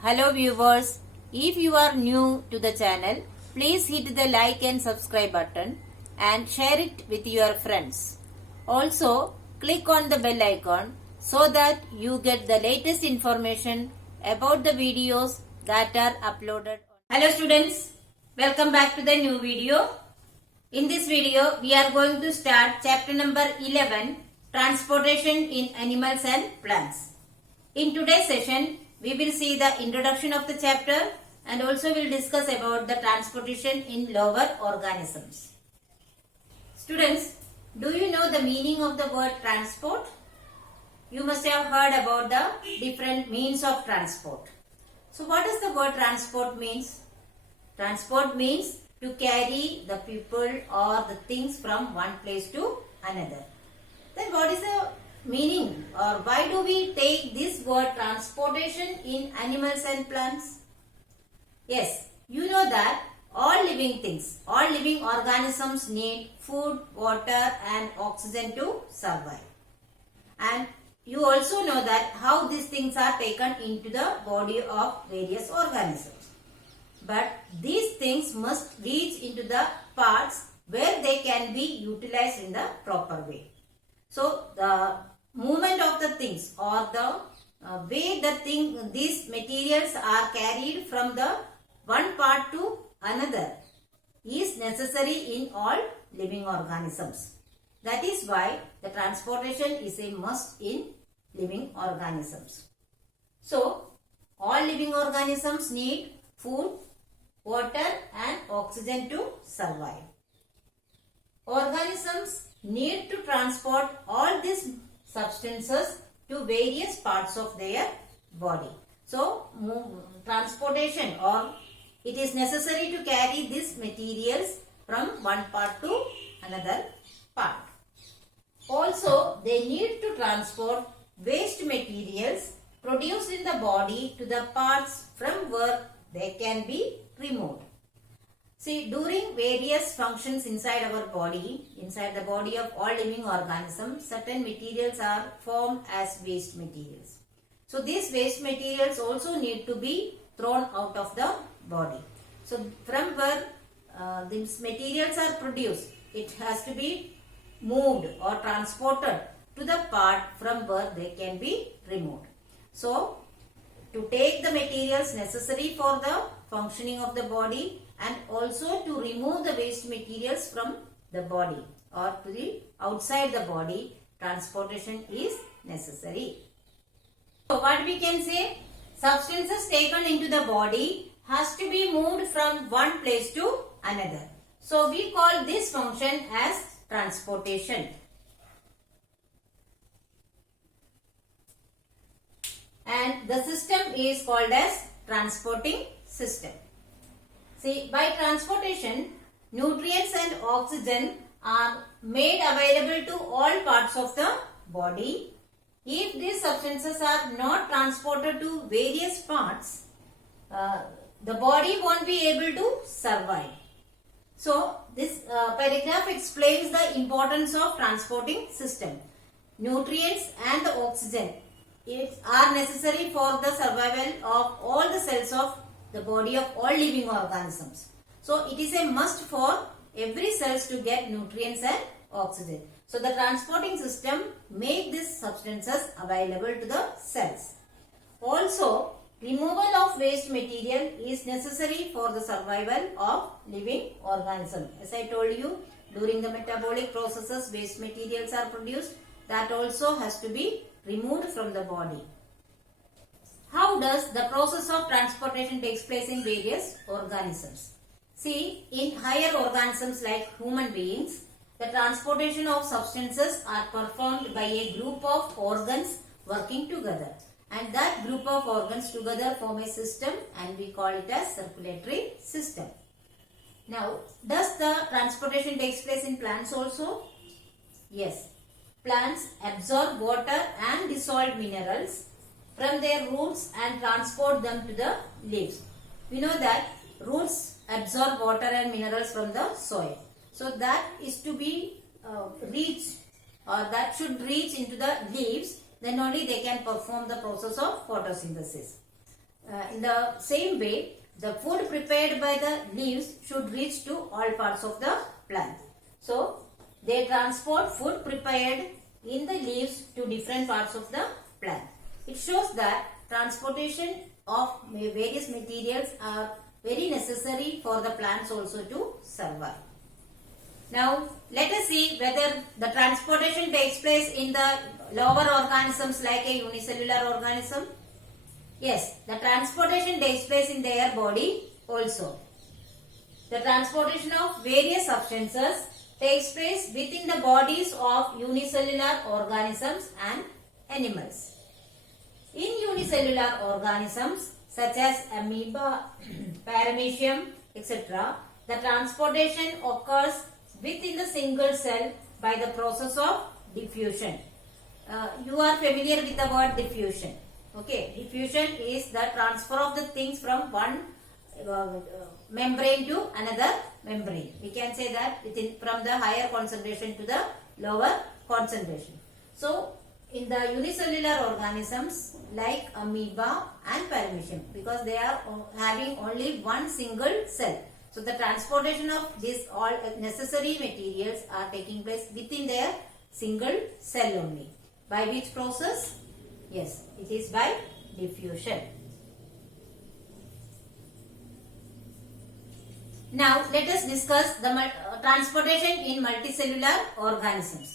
Hello viewers, if you are new to the channel, please hit the like and subscribe button and share it with your friends. Also, click on the bell icon so that you get the latest information about the videos that are uploaded. Hello students, welcome back to the new video. In this video, we are going to start chapter number 11, Transportation in Animals and Plants. In today's session, we will see the introduction of the chapter and also will discuss about the transportation in lower organisms. Students, do you know the meaning of the word transport? You must have heard about the different means of transport. So what does the word transport means? Transport means to carry the people or the things from one place to another. Then what is the meaning or why do we take this word transportation in animals and plants? Yes, you know that all living things, all living organisms need food, water and oxygen to survive. And you also know that how these things are taken into the body of various organisms. But these things must reach into the parts where they can be utilized in the proper way. So the movement of the things or the way these materials are carried from the one part to another is necessary in all living organisms. That is why the transportation is a must in living organisms. So all living organisms need food, water and oxygen to survive. Organisms need to transport all these substances to various parts of their body. So, transportation or it is necessary to carry these materials from one part to another part. Also, they need to transport waste materials produced in the body to the parts from where they can be removed. See, during various functions inside our body, inside the body of all living organisms, certain materials are formed as waste materials. So, these waste materials also need to be thrown out of the body. So, from where these materials are produced, it has to be moved or transported to the part from where they can be removed. So, to take the materials necessary for the functioning of the body and also to remove the waste materials from the body or to the outside the body, transportation is necessary. So what we can say, substances taken into the body has to be moved from one place to another. So we call this function as transportation. And the system is called as transporting system. See, by transportation, nutrients and oxygen are made available to all parts of the body. If these substances are not transported to various parts, the body won't be able to survive. So, this paragraph explains the importance of transporting system. Nutrients and the oxygen are necessary for the survival of all the cells of the body of all living organisms. So, it is a must for every cells to get nutrients and oxygen. So, the transporting system make these substances available to the cells. Also, removal of waste material is necessary for the survival of living organism. As I told you, during the metabolic processes, waste materials are produced. That also has to be removed from the body. How does the process of transportation takes place in various organisms? See, in higher organisms like human beings, the transportation of substances are performed by a group of organs working together. And that group of organs together form a system and we call it as circulatory system. Now, does the transportation takes place in plants also? Yes. Plants absorb water and dissolved minerals from their roots and transport them to the leaves. We know that roots absorb water and minerals from the soil. So that is to be reached or that should reach into the leaves, then only they can perform the process of photosynthesis. in the same way, the food prepared by the leaves should reach to all parts of the plant. So, they transport food prepared in the leaves to different parts of the plant. It shows that transportation of various materials are very necessary for the plants also to survive. Now, let us see whether the transportation takes place in the lower organisms like a unicellular organism. Yes, the transportation takes place in their body also. The transportation of various substances takes place within the bodies of unicellular organisms and animals. In unicellular organisms such as amoeba, paramecium, etc., the transportation occurs within the single cell by the process of diffusion. You are familiar with the word diffusion. Okay, diffusion is the transfer of the things from one membrane to another membrane. We can say that from the higher concentration to the lower concentration. So, in the unicellular organisms like amoeba and paramecium, because they are having only one single cell. So, the transportation of these all necessary materials are taking place within their single cell only. By which process? Yes, it is by diffusion. Now, let us discuss the transportation in multicellular organisms.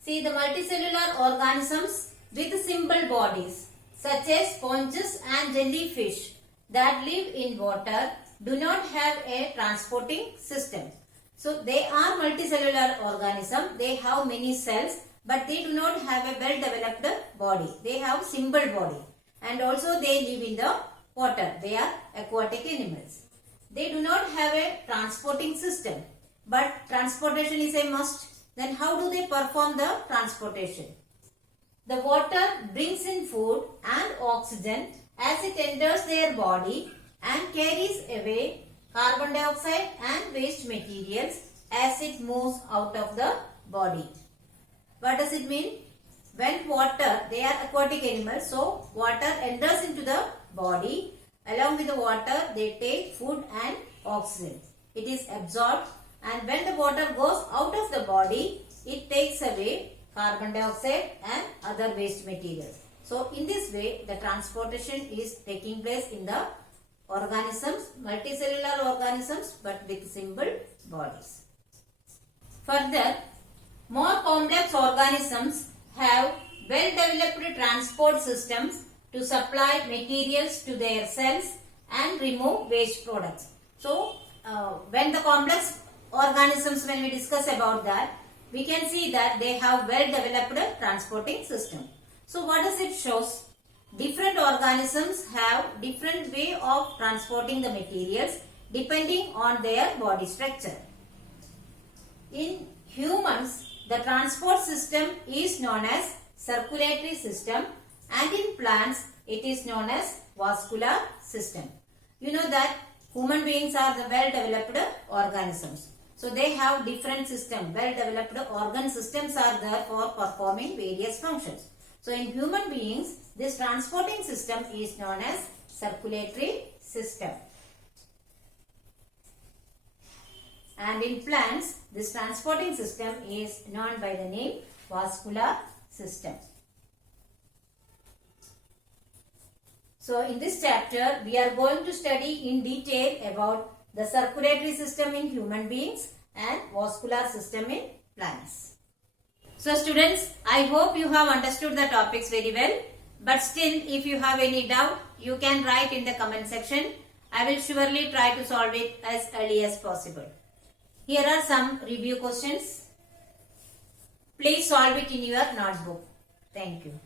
See, the multicellular organisms with simple bodies such as sponges and jellyfish that live in water do not have a transporting system. So, they are multicellular organisms. They have many cells, but they do not have a well-developed body. They have simple body, and also they live in the water. They are aquatic animals. They do not have a transporting system, but transportation is a must. Then how do they perform the transportation? The water brings in food and oxygen as it enters their body and carries away carbon dioxide and waste materials as it moves out of the body. What does it mean? When water, they are aquatic animals, so water enters into the body. Along with the water, they take food and oxygen. It is absorbed, and when the water goes out of the body, it takes away carbon dioxide and other waste materials. So, in this way, the transportation is taking place in the organisms, multicellular organisms, but with simple bodies. Further, more complex organisms have well-developed transport systems to supply materials to their cells and remove waste products. So, when the complex organisms, when we discuss about that, we can see that they have well-developed transporting system. So, what does it shows? Different organisms have different way of transporting the materials depending on their body structure. In humans, the transport system is known as circulatory system, and in plants it is known as vascular system. You know that human beings are the well-developed organisms. So they have different systems. Well-developed organ systems are there for performing various functions. So in human beings, this transporting system is known as circulatory system. And in plants, this transporting system is known by the name vascular system. So in this chapter, we are going to study in detail about the circulatory system in human beings and vascular system in plants. So students, I hope you have understood the topics very well. But still, if you have any doubt, you can write in the comment section. I will surely try to solve it as early as possible. Here are some review questions. Please solve it in your notebook. Thank you.